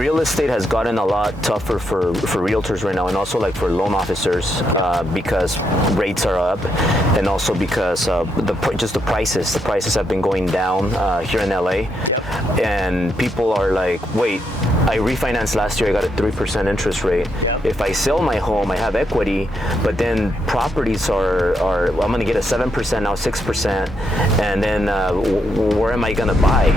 real estate has gotten a lot tougher for realtors right now, and also like for loan officers, because rates are up, and also because just the prices have been going down here in LA. Yep. And people are like, wait, I refinanced last year, I got a 3% interest rate. Yep. If I sell my home, I have equity, but then properties are I'm gonna get a 7%, now 6%, and then where am I gonna buy?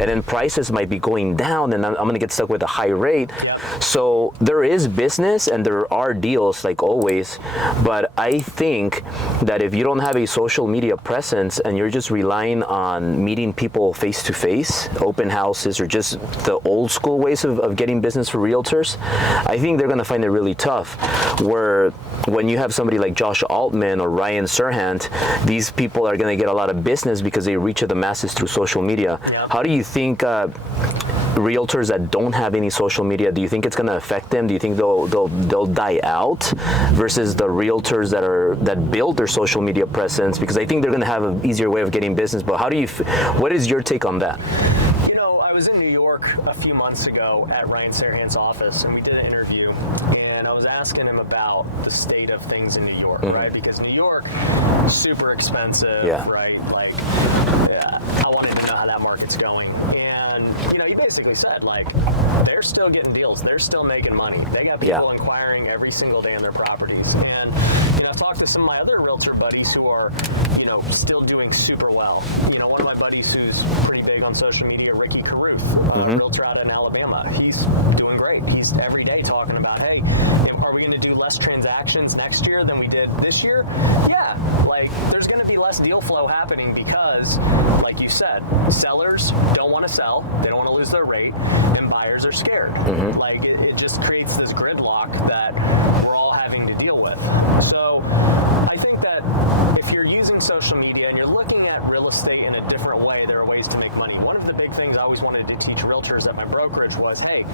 And then prices might be going down, and I'm going to get stuck with a high rate. Yep. So there is business and there are deals, like always, but I think that if you don't have a social media presence and you're just relying on meeting people face to face, open houses, or just the old school ways of getting business for realtors, I think they're going to find it really tough. Where when you have somebody like Josh Altman or Ryan Serhant, these people are going to get a lot of business because they reach the masses through social media. Yep. How do you think realtors that don't have any social media, do you think it's going to affect them? Do you think they'll die out versus the realtors that build their social media presence? Because I think they're going to have an easier way of getting business. But what is your take on that? You know, I was in New York a few months ago at Ryan Serhant's office, and we did an interview, and I was asking him about the state of things in New York, mm-hmm. right? Because New York, super expensive, yeah. right? Like, yeah, I wanted to know how that market's going. And, you know, he basically said, like, they're still getting deals. They're still making money. They got people inquiring every single day on their properties. And, you know, I've talked to some of my other realtor buddies who are, you know, still doing super well. You know, one of my buddies who's pretty big on social media, Ricky Carruth, a realtor out in Alabama. He's doing great. He's every day talking about, hey, are we going to do less transactions next year than we did this year? Yeah, like, there's going to be less deal flow happening because, like you said, sellers don't want to sell, they don't want to lose their rate, and buyers are scared. Mm-hmm. Like, it just creates this gridlock that we're all having to deal with. So I think that if you're using social media and you're looking at real estate in a different way, there are ways to make money. One of the big things I always wanted to teach realtors at my brokerage was, hey,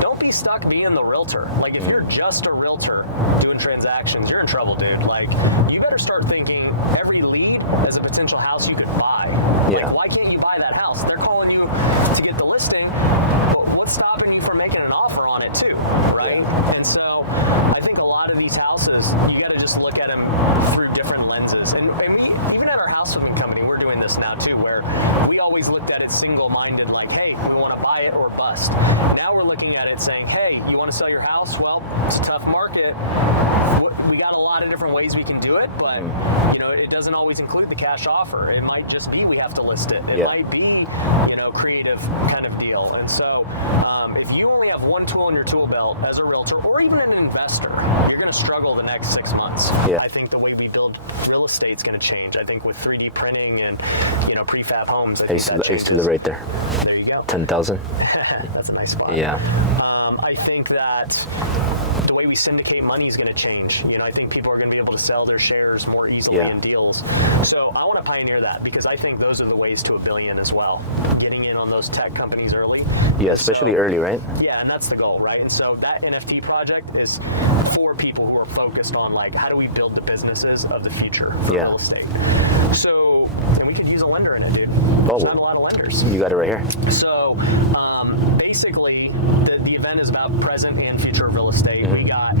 don't be stuck being the realtor. Like, if you're just a realtor doing transactions, you're in trouble, dude. Like, you better start thinking every lead as a potential house you could buy. Yeah. Like, why can't you buy that house? They're calling you to get the listing, but what's stopping you from making an offer on it too, right? Yeah. And so I think a lot of these houses, you got to just look at them through different lenses. And we, even at our house flipping company, we're doing this now too, where we always looked at it single-minded, like, hey, we want to buy it or bust. Now we're looking at it saying, hey, you want to sell your house? Well, it's a tough market. We got a lot of different ways we can do it, but you know, it doesn't always include the cash offer. It might just be we have to list it. It might be, you know, creative kind of deal. And so if you only have one tool in your tool belt as a realtor or even an investor, you're going to struggle the next 6 months. Yeah. I think the way we build real estate is going to change. I think with 3D printing and, you know, prefab homes, I used to live right there. There you go. 10,000. That's a nice spot. Yeah. I think that the way we syndicate money is going to change. You know, I think people are going to be able to sell their shares more easily in deals. So I want to pioneer that because I think those are the ways to $1 billion as well. Getting in on those tech companies early. Yeah, especially early, right? Yeah, and that's the goal, right? And so that NFT project is for people who are focused on, like, how do we build the businesses of the future for real estate? So, and we could use a lender in it, dude. There's not a lot of lenders. You got it right here. So, basically, the event is about present and future of real estate. We got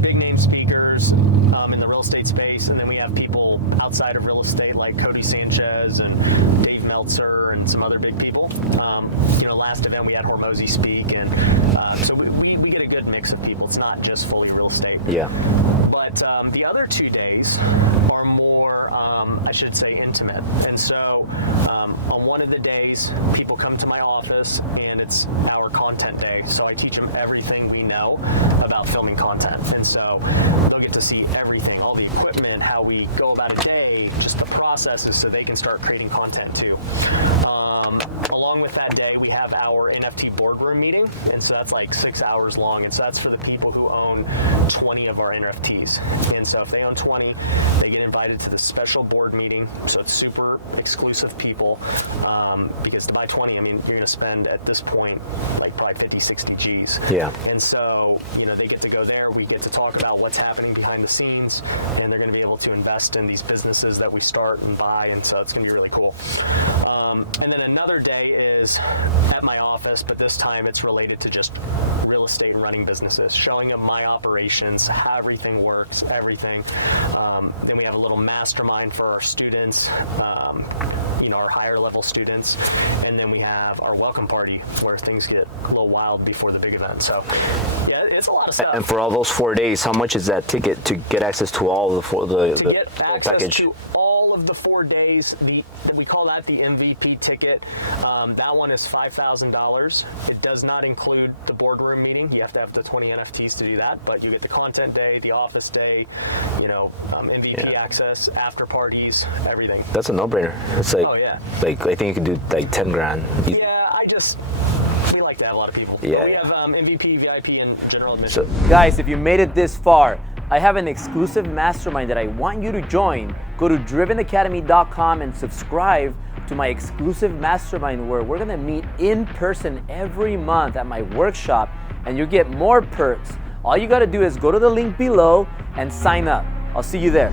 big name speakers in the real estate space, and then we have people outside of real estate like Cody Sanchez and Dave Meltzer and some other big people. You know, last event we had Hormozy speak, and so we get a good mix of people. It's not just fully real estate. Yeah. But the other 2 days are more, I should say, intimate. And so on one of the days, people come to my office, and it's our content day. So I teach them everything we know about filming content. And so they'll get to see everything, all the equipment, how we go about a day, just the processes, so they can start creating content too. Along with that day, we have our NFT boardroom meeting, and so that's like 6 hours long, and so that's for the people who own 20 of our NFTs. And so if they own 20, they get invited to the special board meeting, so it's super exclusive people, because to buy 20, I mean, you're going to spend at this point like probably 50, 60 G's. Yeah. And so so, they get to go there. We get to talk about what's happening behind the scenes, and they're going to be able to invest in these businesses that we start and buy, and so it's going to be really cool. And then another day is at my office, but this time it's related to just real estate and running businesses, showing them my operations, how everything works, everything. Then we have a little mastermind for our students, our higher level students, and then we have our welcome party where things get a little wild before the big event. So yeah, it's a lot of stuff. And for all those 4 days, how much is that ticket to get access to all the package? To all of the 4 days, we call that the MVP ticket. That one is $5,000. It does not include the boardroom meeting. You have to have the 20 NFTs to do that, but you get the content day, the office day, MVP access, after parties, everything. That's a no-brainer. It's like, like I think you could do like 10 grand. Yeah, we like to have a lot of people. Yeah. We have MVP, VIP, and general admission. So, guys, if you made it this far, I have an exclusive mastermind that I want you to join. Go to drivenacademy.com and subscribe to my exclusive mastermind where we're gonna meet in person every month at my workshop, and you get more perks. All you gotta do is go to the link below and sign up. I'll see you there.